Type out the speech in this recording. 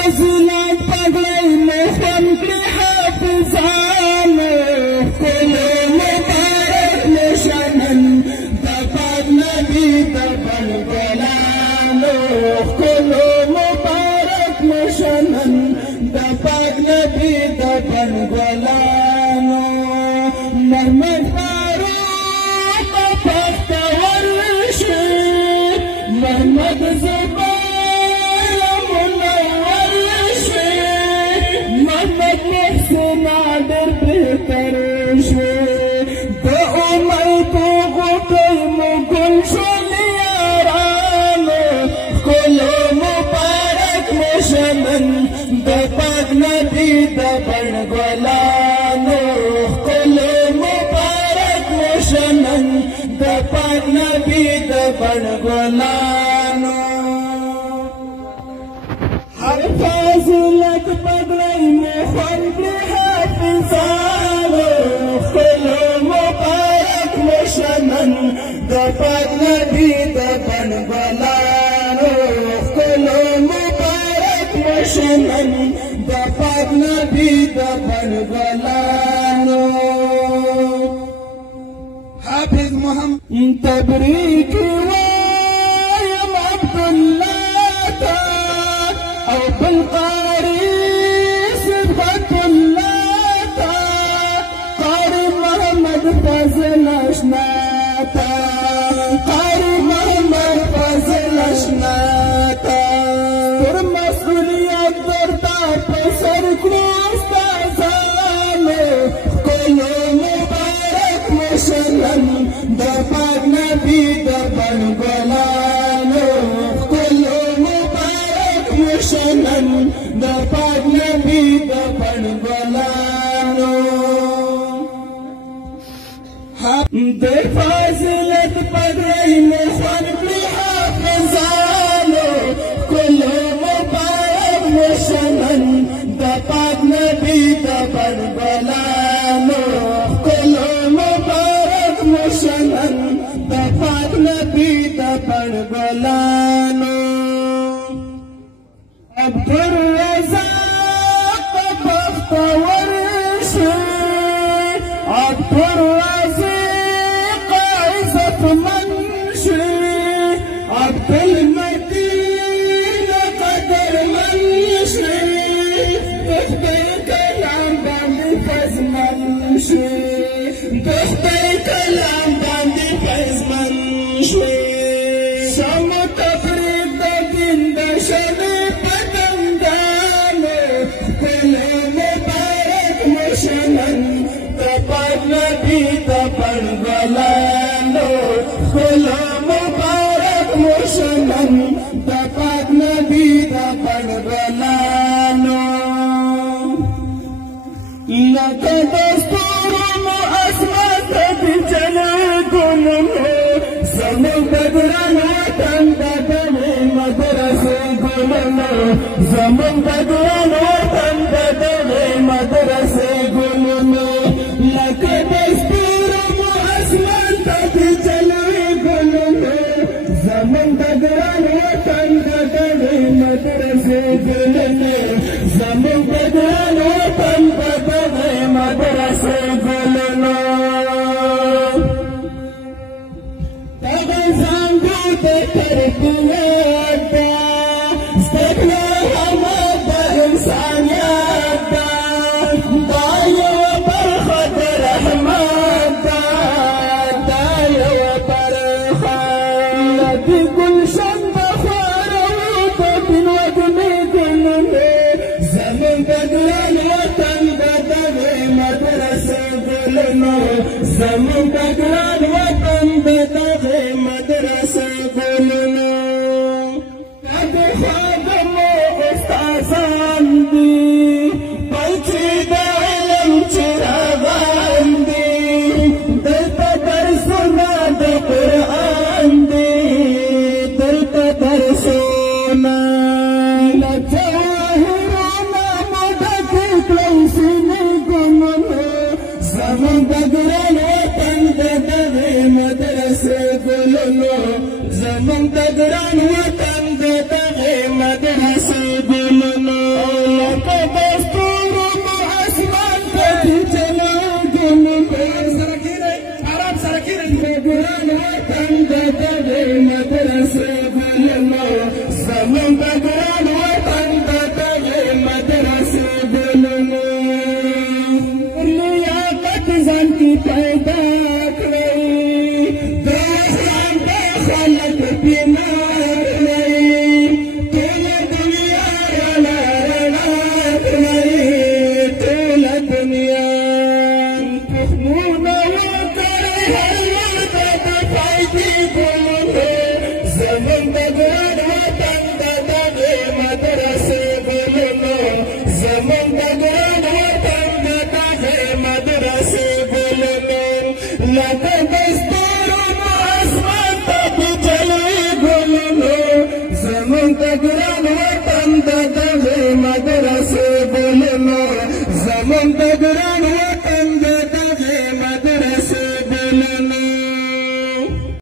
فضیلت پګړۍ مې خوند کړې حافظانو ښکلو مبارک مې شه نن د پاک نبي د بڼ ګلانو ښکلو مبارک مې شه نن د پاک نبي د بڼ ګلانو محمد فاروق پختور شي محمد زبیر منور شي محمد محسن ډېر بهتر شي د امید غوټۍ مو ګل شول یارانو ښکلو مبارک مو شه نن د پاک نبي د بڼ ګلانو ښکلو مبارک مو شه نن د پاک نبي د بڼ ګلانو هر فضیلت پګړۍ مو خوند کړې حافظانو ښکلو مبارک مو شه نن د پاک نبي د بڼ ګلانو ښکلو مبارک مو شه نن د پاک نبي د بڼ ګلانو حافظ محمد تبریک وایم عبدالله تا او بالقاری صدقت الله تا قاری محمد فضل اشنا تا قاری محمد فضل اشنا تا تر مسئولیت درتا په سر کړو استادانو ښکلو مبارک مو شه نن د پاک نبي د بڼ ګلانو ښکلو مبارک مو شه نن د پاک نبي د بڼ ګلانو د فضیلت پګړۍ مو خوند کړې حافظانو ښکلو مبارک مو شه نن د پاک نبي د بڼ ګلانو ښکلو مبارک مو شه نن د پاک نبي د بڼ ګلانو عبدالرزاق بختور شي عبدالرزاق عزتمن شي عبدالمتین قدرمن شي د خدای کلام باندې فضمن شي د خدای کلام باندې فضمن شي سم تبریک د دین د شنې پتنګانو ښکلو مبارک مو شه نن د پاک نبي د بڼ ګلانو ښکلو مبارک مو شه نن د پاک نبي د بڼ ګلانو لکه د ستورو مو اسمان ته د جنت ګلونو زموږ د ګران وطن د دغې مدرسې ګلونو زموږ د ګران وطن د دغې مدرسې ګلونو لکه د ستورو مو اسمان ته د جنت ګلونو زموږ د ګران وطن د دغې مدرسې ګلونو زموږ د ګران وطن د دغې مدرسې ګلونو دغه زانګو د تربیت ده زده کړه همت د انسانیت ده دا یوه برخه د رحمت ده دا یوه برخه له دې ګلشن د خوارو د دین وږمې ګلونو زموږ د ګران وطن د دغې مدرسې ګلونو زموږ د ګران وطن د دغې مدرسې ګلونو समुंदर